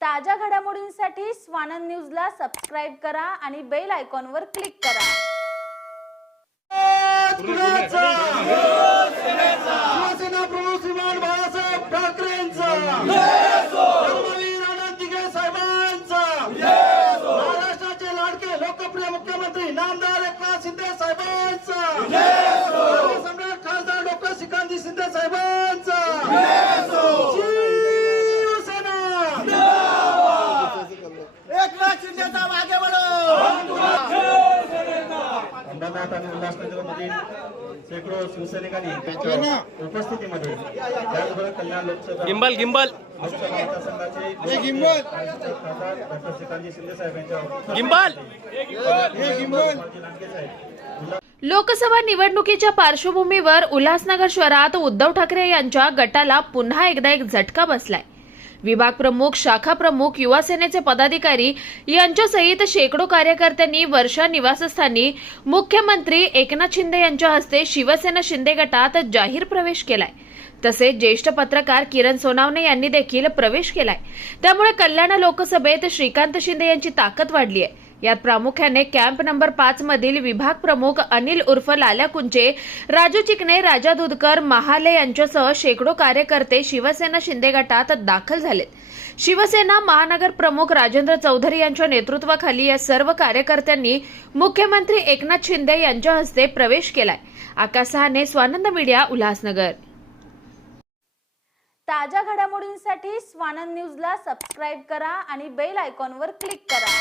ताज्या घडामोडींसाठी स्वानंद न्यूजला सबस्क्राईब करा आणि बेल आयकॉनवर क्लिक करा. कुणाचा? महाराष्ट्राचे लाडके लोकप्रिय मुख्यमंत्री नामदार एकनाथ शिंदे साहेबांचा सम्राट खासदार डॉक्टर श्रीकांत शिंदे साहेबांचा शिवसेना एकनाथ शिंदेचा मागे वळो अंबरनाथ आणि उल्हासनगरमधील शेकडो शिवसैनिकांनी त्यांच्या उपस्थितीमध्ये त्याचबरोबर कल्याण लोकसभा गिंबल गिंबल. डॉक्टर शिंदे साहेब यांच्या लोकसभा निवडणुकीच्या पार्श्वभूमीवर उल्हासनगर शहरात उद्धव ठाकरे यांच्या गटाला पुन्हा एकदा एक झटका बसलाय. विभाग प्रमुख शाखा प्रमुख युवा सेनेचे पदाधिकारी यांच्यासहित शेकडो कार्यकर्त्यांनी वर्षा निवासस्थानी मुख्यमंत्री एकनाथ शिंदे यांच्या हस्ते शिवसेना शिंदे गटात जाहीर प्रवेश केलाय. तसेच ज्येष्ठ पत्रकार किरण सोनावणे यांनी देखील प्रवेश केलाय. त्यामुळे कल्याण लोकसभेत श्रीकांत शिंदे यांची ताकद वाढली आहे यात प्रामुख्याने कॅम्प नंबर पाच मधील विभाग प्रमुख अनिल उर्फ लाल्या कुंचे राजू चिकणे राजा दुधकर महाले यांच्यासह शेकडो कार्यकर्ते शिवसेना शिंदे गटात दाखल झालेत. शिवसेना महानगर प्रमुख राजेंद्र चौधरी यांच्या नेतृत्वाखाली या सर्व कार्यकर्त्यांनी मुख्यमंत्री एकनाथ शिंदे यांच्या हस्ते प्रवेश केलाय. आकाश सहाने स्वानंद मीडिया उल्हासनगर. ताज्या घडामोडींसाठी स्वानंद न्यूजला सबस्क्राईब करा आणि बेल आयकॉनवर क्लिक करा.